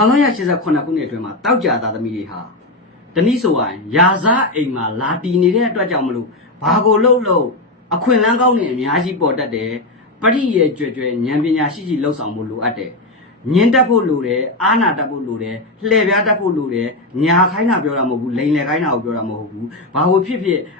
1989 ခုနှစ်အတွင်းမှာတောက်ကြသားသမီးတွေဟာတနည်းဆိုရင်ယာစားအိမ်မှာလာတီနေတဲ့အတွက်ကြောင့်မလို့ဘာကိုလှုပ်လို့အခွင့်အလမ်းကောင်းနေအများကြီးပေါ်တတ်တယ်ပရိယေကြွယ်ကြွယ်ဉာဏ်ပညာရှိလှုပ်ဆောင်ဖို့လိုအပ်တယ်ညင်တက်ဖို့လိုတယ်အာနာတက်ဖို့လိုတယ်လှည့်ပြားတက်ဖို့လိုတယ်ညာခိုင်းတာပြောတာမဟုတ်ဘူးလိန်လေခိုင်းတာကိုပြောတာမဟုတ်ဘူးဘာလို့ဖြစ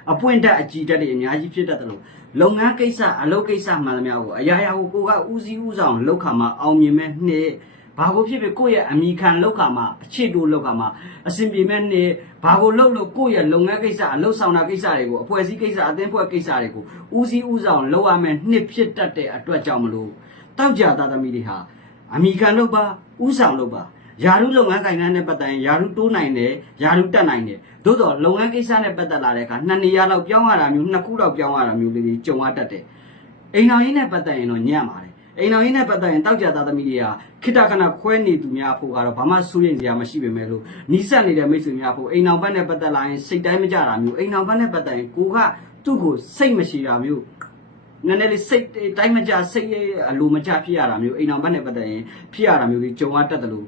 ်အပွင့်တက်အကြည်တက်တွေအများကြီးဖြစ်တတ်တယ်လို့လုပ်ငန်းကိစ္စအလုပ်ကိစ္စမှန်သမျှကိုအရာရာကိုကဦးစီးဦးဆောင်လုပ်ခါမှာအောင်မြင်မဲ့နှစ်ဘာကိုဖြစ်ကိုယ့်ရဲ့အမိခံလောက်ခါမှာအခြေတိုးလောက်ခါမှာအစဉ်ပြေမဲ့နေဘာကိုလှုပ်လို့ကိုယ့်ရဲ့လုပ်ငန်းကိစ္စအလုပ်ဆောင်တာကိစ္စတွေကိုအဖွဲ့အစည်းကိစ္စအသင်းဖွဲ့ကိစ္စတွေကိုဦးစီးဦးဆောင်လုပ်ရမယ်နှစ်ဖြစ်တတ်တဲ့အတွက်ကြောင့်မလို့တောက်ကြသားသမီးတွေဟာအမိခံလုပ်ပါဦးဆောင်လုပ်ပါယာရုလုပ်ငန်းကိုင်နှန်းနဲ့ပတ်သက်ရင်ယာရုတိုးနိုင်တယ်ယာရုတက်နိုင်တယ်သို့တော့လုပ်ငန်းကိစ္စနဲ့ပတ်သက်လာတဲ့အခါ2နေရာလောက်ပြောင်းရတာမျိုး2ခုလောက်ပြောင်းရတာမျိုးလေးတွေကြုံရတတ်တယ်အိမ်တော်ရင်းနဲ့ပတ်သက်ရင်တော့ညံ့ပါတယ်အိမ်တော်ရင်းနဲ့ပတ်သက်ရင်တောက်ကြသားသမီးတွေကခိတခဏခွဲနေသူများဖို့ကတော့ဘာမှစိုးရိမ်စရာမရှိပေမဲ့လို့နီးစပ်နေတဲ့မိတ်ဆွေများဖို့အိမ်တော်ဘက်နဲ့ပတ်သက်လာရင်စိတ်တိုင်းမကြတာမျိုးအိမ်တော်ဘက်နဲ့ပတ်သက်ရင်ကိုကသူ့ကိုစိတ်မရှိတာမျိုးနည်းနည်းလေးစိတ်တိုင်းမကြစိတ်အလိုမကြဖြစ်ရတာမျိုးအိမ်တော်ဘက်နဲ့ပတ်သက်ရင်ဖြစ်ရတာမျိုးကြီးကြုံရတတ်တယ်လို့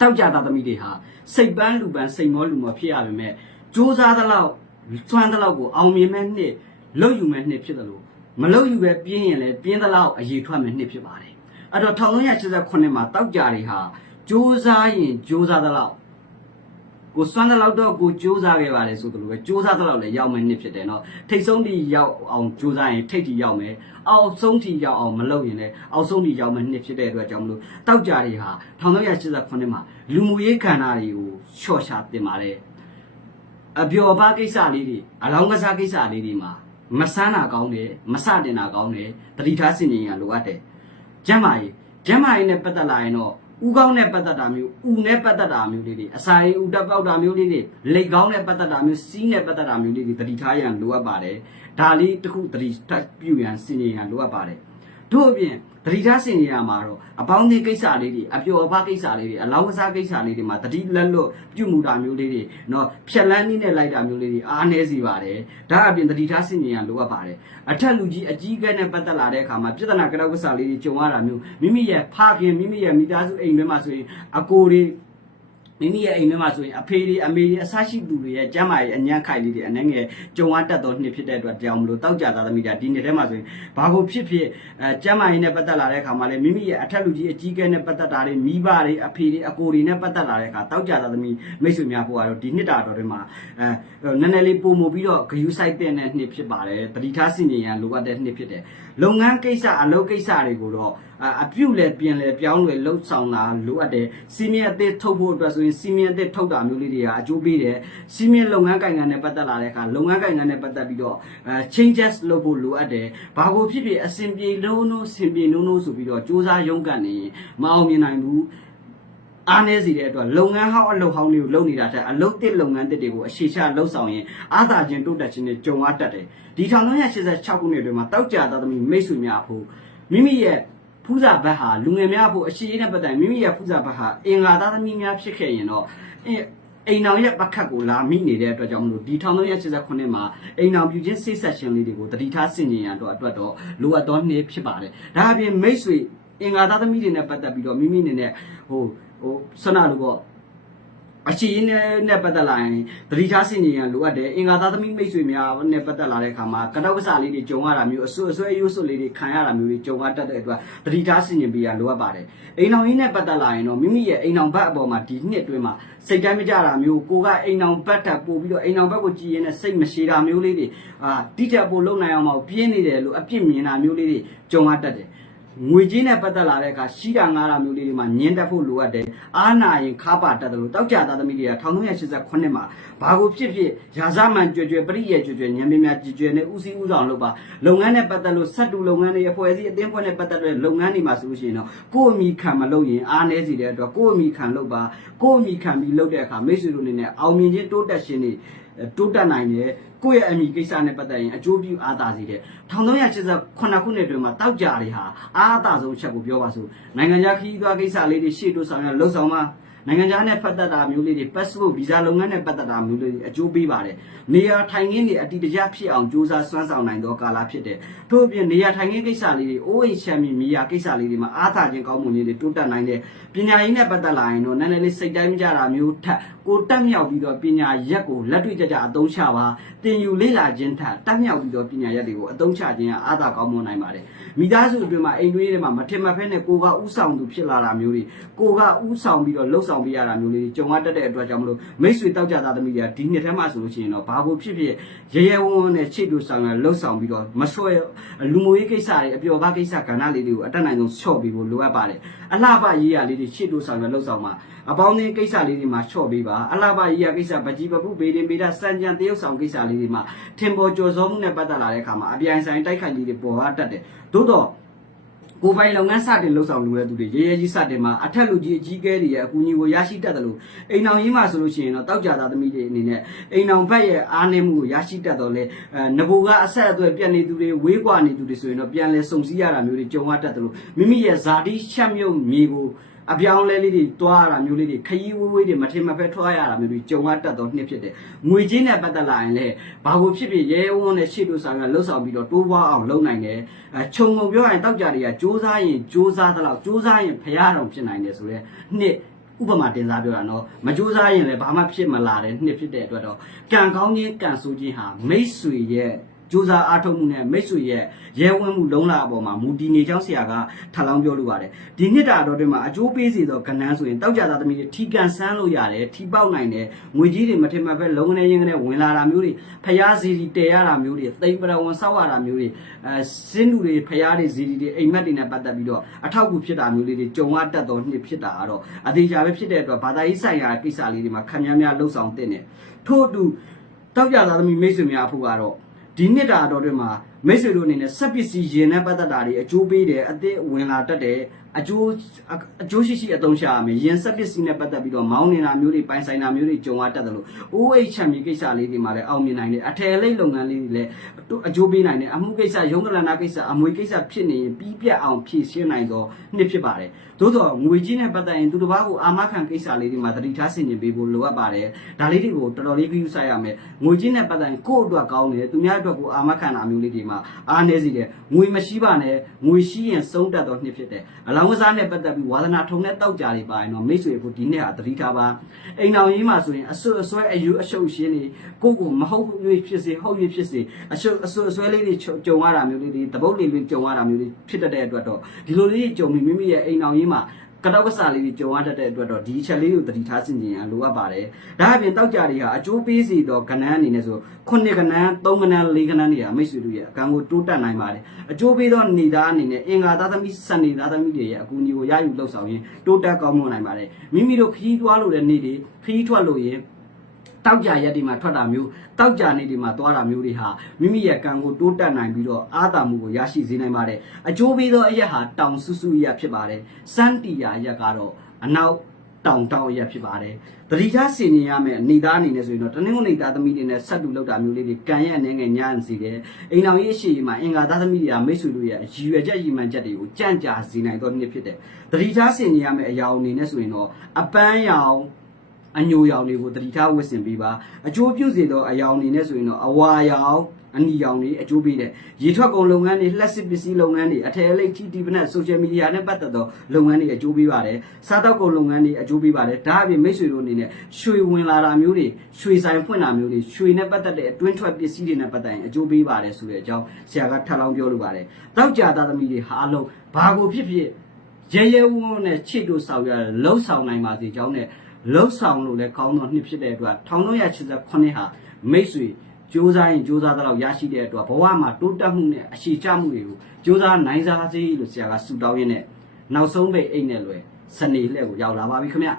တောက်ကြသားသမီးတွေဟာစိတ်ပန်းလူပန်းစိတ်မောလူမောဖြစ်ရပေမဲ့စူးစမ်းသလောက်စွမ်းသလောက်ကိုအောင်မြင်မဲ့နှစ်လှုပ်ယူမဲ့နှစ်ဖြစ်တယ်လို့မလှုပ်ယူပဲပြင်းရင်လည်းပြင်းသလောက်အရေးထွက်မဲ့နှစ်ဖြစ်ပါတယ်အဲ့တော့1989မှာတောက်ကြတွေဟာစူးစမ်းရင်စူးစမ်းသလောက်ကိုစွမ်းသလောက်တော့ကိုစူးစမ်းခဲ့ပါတယ်ဆိုသလိုပဲစူးစမ်းသလောက်လည်းရောက်မဲ့နှစ်ဖြစ်တယ်เนาะထိတ်ဆုံးထိရောက်အောင်စူးစမ်းရင်ထိတ်ထိရောက်မယ်အောက်ဆုံးထိရောက်အောင်မလုပ်ရင်လည်းအောက်ဆုံးထိရောက်မဲ့နှစ်ဖြစ်တဲ့အတွက်ကြောင့်မလို့တောက်ကြတွေဟာ1989မှာလူမှုရေးခန္ဓာတွေကိုလျှော့ချတင်ပါတယ်အပျော်ပါကိစ္စလေးတွေအလောင်းကစားကိစ္စလေးတွေမှာမဆန်းတာကောင်းတယ်မစတင်တာကောင်းတယ်တတိထားစင်ရင်ရလိုအပ်တယ်ကျမ်းမာရေးနဲ့ပတ်သက်လာရင်တော့ဥကောင်းနဲ့ပတ်သက်တာမျိုးဥနဲ့ပတ်သက်တာမျိုးလေးတွေအစာရေးဥတက်ပေါက်တာမျိုးလေးတွေလက်ကောင်းနဲ့ပတ်သက်တာမျိုးစီးနဲ့ပတ်သက်တာမျိုးလေးတွေတတိထားရန်လိုအပ်ပါတယ်ဒါလေးတစ်ခုတတိထားပြုရန်စင်ရင်ရန်လိုအပ်ပါတယ်တို့အပြင်တတိထားစင်ရင်ရမှာတော့အပေါင်းအသင်းကိစ္စလေးတွေအပျော်အပါးကိစ္စလေးတွေအလောင်းကစားကိစ္စလေးတွေမှာတတိလက်လွတ်ပြုမှုတာမျိုးလေးတွေနော်ဖြက်လန်းနည်းနဲ့လိုက်တာမျိုးလေးတွေအားနည်းစေပါတယ်ဒါအပြင်တတိထားစင်ရင်ရလိုအပ်ပါတယ်အထက်လူကြီးအကြီးအကဲနဲ့ပတ်သက်လာတဲ့အခါမှာပြဿနာကြောက်ကစားလေးတွေကြုံရတာမျိုးမိမိရဲ့ဖခင်မိမိရဲ့မိသားစုအိမ်ထဲမှာဆိုရင်အကိုတွေမိမိရဲ့အိမ်ထဲမှာဆိုရင်အဖေတွေအမေတွေအဆရှိသူတွေရဲ့ကျမ်းမာရေးအညံ့ခိုင်လေးတွေအနှဲငယ်ကြုံရတတ်သောနှစ်ဖြစ်တဲ့အတွက်ကြောင့်မလို့တောက်ကြသားသမီးတွေဒီနှစ်ထဲမှာဆိုရင်ဘာကိုဖြစ်ကျမ်းမာရေးနဲ့ပတ်သက်လာတဲ့အခါမှာလည်းမိမိရဲ့အထက်လူကြီးအကြီးကဲနဲ့ပတ်သက်တာတွေမိဘတွေအဖေတွေအကိုတွေနဲ့ပတ်သက်လာတဲ့အခါတောက်ကြသားသမီးမိတ်ဆွေများဖို့ကတော့ဒီနှစ်တာတော်တွေမှာနည်းနည်းလေးပုံမပြီးတော့ဂယူးဆိုင်တဲ့နှစ်ဖြစ်ပါတယ်တတိထားစင်ကြင်ရန်လိုအပ်တဲ့နှစ်ဖြစ်တယ်လုပ်ငန်းကိစ္စအလုပ်ကိစ္စတွေကိုတော့အပြုတ်လဲပြင်လဲပြောင်းလဲလှုပ်ဆောင်တာလိုအပ်တယ်စီမင်းအသစ်ထုတ်ဖို့အတွက်ဆိုရင်စီမင်းအသစ်ထုတ်တာမျိုးလေးတွေကအကျိုးပေးတယ်စီမင်းလုပ်ငန်းကိုင်ငံနဲ့ပတ်သက်လာတဲ့အခါလုပ်ငန်းကိုင်ငံနဲ့ပတ်သက်ပြီးတော့changes လုပ်ဖို့လိုအပ်တယ်ဘာကိုဖြစ်အစင်ပြေလုံးစင်ပြေလုံးဆိုပြီးတော့စူးစမ်းရုန်းကန်နေမအောင်မြင်နိုင်ဘူးအားနည်းစေတဲ့အတွက်လုပ်ငန်းဟောင်းအလုပ်ဟောင်းတွေကိုလုပ်နေတာတဲ့အလုပ်သစ်လုပ်ငန်းသစ်တွေကိုအခြေချလှုပ်ဆောင်ရင်အားသာခြင်းတိုးတက်ခြင်းတွေကြုံရတတ်တယ်ဒီ1986ခုနှစ်အတွင်းမှာတောက်ကြသားသမီးမိတ်ဆွေများဖို့မိမိရဲ့ဖူးစာဘက်ဟာလူငယ်များဖို့အရှိရေးနဲ့ပတ်သက်မိမိရဲ့ဖူးစာဘက်ဟာအင်္ဂါသားသမီးများဖြစ်ခဲ့ရင်တော့အိမ်တော်ရဲ့ပကတ်ကိုလာမိနေတဲ့အတွက်ကြောင့်မလို့ဒီ1989မှာအိမ်တော်ပြုခြင်းစိတ်ဆက်ရှင်လေးတွေကိုတတိထားဆင်ခြင်ရတော့အတွက်တော့လိုအပ်သောနေ့ဖြစ်ပါတယ်ဒါအပြင်မိတ်ဆွေအင်္ဂါသားသမီးတွေနဲ့ပတ်သက်ပြီးတော့မိမိအနေနဲ့ဆန္ဒလို့ပေါ့အရှိရင်နဲ့ပတ်သက်လာရင်တတိထားစင်ကြင်ရလိုအပ်တယ်အင်္ဂါသားသမီးမိတ်ဆွေများနဲ့ပတ်သက်လာတဲ့အခါမှာကတောက်ကစားလေးတွေကြုံရတာမျိုးအဆွဲရိုးစွလေးတွေခံရတာမျိုးတွေကြုံရတတ်တဲ့အတွက်တတိထားစင်ကြင်ပေးရလိုအပ်ပါတယ်အိမ်တော်ရင်းနဲ့ပတ်သက်လာရင်တော့မိမိရဲ့အိမ်တော်ဘက်အပေါ်မှာဒီနှစ်အတွင်းမှာစိတ်တိုင်းမကြတာမျိုးကိုကအိမ်တော်ဘက်တက်ပို့ပြီးတော့အိမ်တော်ဘက်ကိုကြည်ရင်စိတ်မရှိတာမျိုးလေးတွေတိကျပို့လုံနိုင်အောင်မပြင်းနေတယ်လို့အပြစ်မြင်တာမျိုးလေးတွေကြုံရတတ်တယ်ငွေကြီးနဲ့ပတ်သက်လာတဲ့အခါရှိတာငားတာမျိုးလေးတွေမှာညင်းတက်ဖို့လိုအပ်တယ်အားနာရင်ခါပါတတ်တယ်လို့တောက်ကြသားသမီးတွေက1989မှာဘာကိုဖြစ်ရာဇမှန်ကြွယ်ကြွယ်ပရိယေကြွယ်ကြွယ်ညံမြများကြည်ကြွယ်နဲ့ဦးစီးဦးဆောင်လုပ်ပါလုပ်ငန်းနဲ့ပတ်သက်လို့ဆက်တူလုပ်ငန်းတွေအဖွဲ့အစည်းအသင်းဖွဲ့နဲ့ပတ်သက်တဲ့လုပ်ငန်းတွေမှာဆိုလို့ရှိရင်တော့ကိုယ့်အမိခံမလုပ်ရင်အားနည်းစေတဲ့အတွက်ကိုယ့်အမိခံလုပ်ပါကိုယ့်အမိခံပြီးလုပ်တဲ့အခါမိတ်ဆွေတို့အနေနဲ့အောင်မြင်ခြင်းတိုးတက်ခြင်းတွေတိုးတက်နိုင်တယ်ကိုယ့်ရဲ့အမိကိစ္စနဲ့ပတ်သက်ရင်အကျိုးပြုအားသာစေတဲ့1989ခုနှစ်အတွင်းမှာတောက်ကြတွေဟာအားသာဆုံးချက်ကိုပြောပါစို့နိုင်ငံခြားခရီးသွားကိစ္စလေးတွေရှေ့တိုးဆောင်ရလှုပ်ဆောင်ပါ နိုင်ငံခြားနဲ့ပတ်သက်တာမျိုးလေးတွေ passport visa လုပ်ငန်းနဲ့ပတ်သက်တာမျိုးလေးတွေအကျိုးပေးပါတယ်နေရာထိုင်ခင်းတွေအတိအကျဖြစ်အောင်စူးစမ်းစွမ်းဆောင်နိုင်သောကာလဖြစ်တယ်ထို့အပြင်နေရာထိုင်ခင်းကိစ္စလေးတွေအိုးအိမ်ချမ်းမြေယာကိစ္စလေးတွေမှာအားသာခြင်းကောင်းမှုလေးတွေတိုးတက်နိုင်တယ်ပညာရေးနဲ့ပတ်သက်လာရင်တော့နည်းနည်းလေးစိတ်တိုင်းမကြတာမျိုးထက်ကိုတက်မြောက်ပြီးတော့ပညာရက်ကိုလက်တွေ့ကြကြအသုံးချပါတင်ယူလေ့လာခြင်းထက်တက်မြောက်ပြီးတော့ပညာရက်တွေကိုအသုံးချခြင်းအားသာကောင်းမွန်နိုင်ပါတယ်မိသားစုအတွင်းမှာအိမ်တွင်းတွေမှာမထင်မှတ်ဖဲနဲ့ကိုကဥဆောင်သူဖြစ်လာတာမျိုးတွေကိုကဥဆောင်ပြီးတော့လှုပ်ဆောင်ပေးရတာမျိုးလေးကြုံရတတ်တဲ့အတွက်ကြောင့်မလို့မိတ်ဆွေတောက်ကြသားသမီးတွေကဒီနှစ်ထဲမှာဆိုလို့ရှိရင်တော့ဘာကိုဖြစ်ဖြစ်ရဲရဲဝံ့ဝံ့နဲ့ချစ်တူဆောင်ရလှုပ်ဆောင်ပြီးတော့မဆွဲလူမျိုးရေးကိစ္စတွေအပျော်ပါကိစ္စကဏ္ဍလေးတွေကိုအတက်နိုင်ဆုံးချော့ပြီးဖို့လိုအပ်ပါတယ်အလှပရေးရလေးတွေချစ်တူဆောင်ရလှုပ်ဆောင်မှာအပေါင်းအသင်းကိစ္စလေးတွေမှာချော့ပေးပါအလှပရေးရကိစ္စပကြီးပပုဘေးတင်ပေတာစံကြံတရုပ်ဆောင်ကိစ္စလေးတွေမှာထင်ပေါ်ကျော်စောမှုနဲ့ပတ်သက်လာတဲ့အခါမှာအပြိုင်ဆိုင်တိုက်ခိုက်လေးတွေပေါ်လာတတ်တယ်သို့တော့ကိုပိုင်လုပ်ငန်းစတင်လှုပ်ဆောင်လို့ရတဲ့သူတွေရဲရဲကြီးစတင်မှာအထက်လူကြီးအကြီးကဲတွေရဲ့အကူအညီကိုရရှိတတ်တယ်လို့အိမ်အောင်ရေးမှာဆိုလို့ရှိရင်တော့တောက်ကြသားသမီးတွေအနေနဲ့အိမ်အောင်ဘက်ရဲ့အားနည်းမှုကိုရရှိတတ်တော့လေငဘိုကအဆက်အသွယ်ပြတ်နေသူတွေဝေးကွာနေသူတွေဆိုရင်တော့ပြန်လဲစုံစည်းရတာမျိုးတွေကြုံရတတ်တယ်လို့မိမိရဲ့ဇာတိရှက်မြုပ်မြေကိုအပြောင်းလဲလေးတွေတွားရတာမျိုးလေးတွေခရီးဝေးဝေးတွေမထင်မဖက်ထွားရတာမျိုးတွေကြုံရတတ်တော့နှစ်ဖြစ်တယ်ငွေချင်းနဲ့ပတ်သက်လာရင်လည်းဘာကိုဖြစ်ဖြစ်ရဲဝံ့နဲ့ရှေ့တို့ဆောင်ရလှုပ်ဆောင်ပြီးတော့တိုးပွားအောင်လုပ်နိုင်တယ်ခြုံငုံပြောရင်တောက်ကြတွေကစူးစမ်းရင်စူးစမ်းသလောက်စူးစမ်းရင်ဖရားတော်ဖြစ်နိုင်တယ်ဆိုတော့နှစ်ဥပမာတင်စားပြောတာနော်မစူးစမ်းရင်လည်းဘာမှဖြစ်မလာတဲ့နှစ်ဖြစ်တဲ့အတွက်တော့ကံကောင်းခြင်းကံဆိုးခြင်းဟာမိတ်ဆွေရဲ့ကြိုးစားအားထုတ်မှုနဲ့မိတ်ဆွေရဲ့ရဲဝံ့မှုလုံးလာအပေါ်မှာမူတည်နေကြောင်းဆရာကထပ်လောင်းပြောလိုပါတယ်ဒီနှစ်တာတော်တွေမှာအကျိုးပေးစေသောကဏ္ဍဆိုရင်တောက်ကြသားသမီးတွေထီကန်ဆန်းလို့ရတယ်ထီပေါက်နိုင်တယ်ငွေကြီးတွေမထင်မှတ်ပဲလုံးကနေရင်းကနေဝင်လာတာမျိုးတွေဖျားစီတီတည်ရတာမျိုးတွေသိမ့်ပရဝန်ဆောက်ရတာမျိုးတွေစင်းလူတွေဖျားတွေစီတီတွေအိမ်မက်တွေနဲ့ပတ်သက်ပြီးတော့အထောက်အကူဖြစ်တာမျိုးလေးတွေကြုံရတတ်သောနှစ်ဖြစ်တာကတော့အသေးချာပဲဖြစ်တဲ့အတွက်ဘာသာရေးဆိုင်ရာကိစ္စလေးတွေမှာခံများများလှုပ်ဆောင်တဲ့နဲ့ထို့အတူတောက်ကြသားသမီးမိတ်ဆွေများအဖို့ကတော့ဒီနှစ်တာတော်တွေမှာမိတ်ဆွေတို့အနေနဲ့စက်ပစ္စည်းရင်နဲ့ပတ်သက်တာတွေအကျိုးပေးတယ်အသစ်ဝင်လာတတ်တယ်အကျိုးရှိအသုံးချရမယ်ရင်စက်ပစ္စည်းနဲ့ပတ်သက်ပြီးတော့မောင်းနေတာမျိုးတွေပိုင်ဆိုင်တာမျိုးတွေကြုံရတတ်တယ်လို့ OH ချမ်းမြေကိစ္စလေးတွေမှာလည်းအောင်မြင်နိုင်တယ်အထယ်လိတ်လုပ်ငန်းလေးတွေလည်းအကျိုးပေးနိုင်တယ်အမှုကိစ္စရုံးကလနာကိစ္စအမွေကိစ္စဖြစ်နေရင်ပြီးပြတ်အောင်ဖြည့်ရှင်းနိုင်တော့နှစ်ဖြစ်ပါတယ်သို့တော့ငွေကြီးနဲ့ပတ်သက်ရင်သူတစ်ပါးကိုအာမခံကိစ္စလေးတွေမှာတတိထားဆင်ခြင်ပေးဖို့လိုအပ်ပါတယ်ဒါလေးတွေကိုတော်တော်လေးဂရုစိုက်ရမယ်ငွေကြီးနဲ့ပတ်သက်ရင်ကိုယ့်အတွက်ကောင်းတယ်သူများအတွက်ကိုအာမခံတာမျိုးလေးတွေမှာအားနည်းစေတယ်ငွေမရှိပါနဲ့ငွေရှိရင်ဆုံးတတ်တော့နှစ်ဖြစ်တယ်အလောင်းကစားနဲ့ပတ်သက်ပြီးဝါသနာထုံတဲ့တောက်ကြတွေပါရင်တော့မိတ်ဆွေဖို့ဒီနေ့ဟာတတိထားပါအိမ်တော်ရေးမှာဆိုရင်အဆွဲအယူအရှုပ်ရှင်းတွေကိုမဟုတ်၍ဖြစ်စေဟုတ်၍ဖြစ်စေအဆွဲလေးတွေကြုံရတာမျိုးလေးတွေတပုတ်လေးကြုံရတာမျိုးလေးဖြစ်တတ်တဲ့အတွက်တော့ဒီလိုလေးကြုံပြီးမိမိရဲ့အိမ်တော်ရေးမှာကတော့ကစားလေးတွေကြုံရတတ်တဲ့အတွက်တော့ဒီချက်လေးကိုတတိထားဆင်ခြင်ရလိုအပ်ပါတယ်ဒါအပြင်တောက်ကြတွေဟာအကျိုးပေးစီတော့ကဏ္ဍအနေနဲ့ဆို9ကဏ္ဍ3ကဏ္ဍ4ကဏ္ဍတွေကမိတ်ဆွေတို့ရဲ့အကံကိုတိုးတက်နိုင်ပါတယ်အကျိုးပေးသောနေသားအနေနဲ့အင်္ဂါသားသမီးစံနေသားသမီးတွေရဲ့အကူအညီကိုရယူလှုပ်ဆောင်ရင်တိုးတက်ကောင်းမွန်နိုင်ပါတယ်မိမိတို့ခရီးသွားလို့တဲ့နေ့တွေခရီးထွက်လို့ရင်တောက်ကြရက်ဒီမှာထွက်တာမျိုးတောက်ကြနေဒီမှာသွားတာမျိုးတွေဟာမိမိရဲ့ကံကိုတိုးတက်နိုင်ပြီးတော့အားသာမှုကိုရရှိစေနိုင်ပါတယ်အကျိုးပေးသောအရက်ဟာတောင်ဆူဆူရက်ဖြစ်ပါတယ်စန်းတီယာရက်ကတော့အနောက်တောင်ရက်ဖြစ်ပါတယ်တတိထားဆင်နေရမယ်နေသားအနေနဲ့ဆိုရင်တော့တနင်္ဂနွေသားသမီးတွေနဲ့ဆက်တူလောက်တာမျိုးလေးတွေကံရဲ့အနေငယ်ညံ့စီတယ်အိမ်တော်ရေးရှိမှာအင်္ဂါသားသမီးတွေကမိတ်ဆွေတို့ရဲ့ရည်ရွယ်ချက်ရည်မှန်းချက်တွေကိုကြံ့ကြာစေနိုင်သောနှစ်ဖြစ်တယ်တတိထားဆင်နေရမယ်အရာအနေနဲ့ဆိုရင်တော့အပန်းရောင်အညိုရောင်တွေကိုတတိထားဝတ်ဆင်ပေးပါအကျိုးပြုစေသောအယောင်အနေနဲ့ဆိုရင်တော့အဝါရောင်အနီရောင်တွေအကျိုးပေးတယ်ရေထွက်ကုန်လုပ်ငန်းတွေလျှက်စစ်ပစ္စည်းလုပ်ငန်းတွေအထည်အလိပ် TT နဲ့ social media နဲ့ပတ်သက်သောလုပ်ငန်းတွေအကျိုးပေးပါတယ်စားတောက်ကုန်လုပ်ငန်းတွေအကျိုးပေးပါတယ်ဒါအပြင်မိတ်ဆွေတို့အနေနဲ့ရွှေဝင်လာတာမျိုးတွေရွှေဆိုင်ဖွင့်တာမျိုးတွေရွှေနဲ့ပတ်သက်တဲ့အတွင်းထွက်ပစ္စည်းတွေနဲ့ပတ်သက်ရင်အကျိုးပေးပါတယ်ဆိုတဲ့အကြောင်းဆရာကထပ်လောင်းပြောလိုပါတယ်တောက်ကြသားသမီးတွေဟာအလုံးဘာကိုဖြစ်ဖြစ်ရဲရဲဝံ့နဲ့ချစ်တို့ဆောင်ရလှုပ်ဆောင်နိုင်ပါစေကြောင်းနဲ့လှုပ်ဆောင်လို့လည်းကောင်းသောနှစ်ဖြစ်တဲ့အတွက်1989ဟာမိတ်ဆွေကြိုးစားရင်ကြိုးစားတဲ့လောက်ရရှိတဲ့အတွက်ဘဝမှာတိုးတက်မှုနဲ့အရှိချမှုတွေကိုကြိုးစားနိုင်စားစေလို့ဆရာကဆုတောင်းရင်းနဲ့နောက်ဆုံးပိတ်အိတ်နဲ့လွယ်စနေလှည့်ကိုရောက်လာပါပြီခင်ဗျ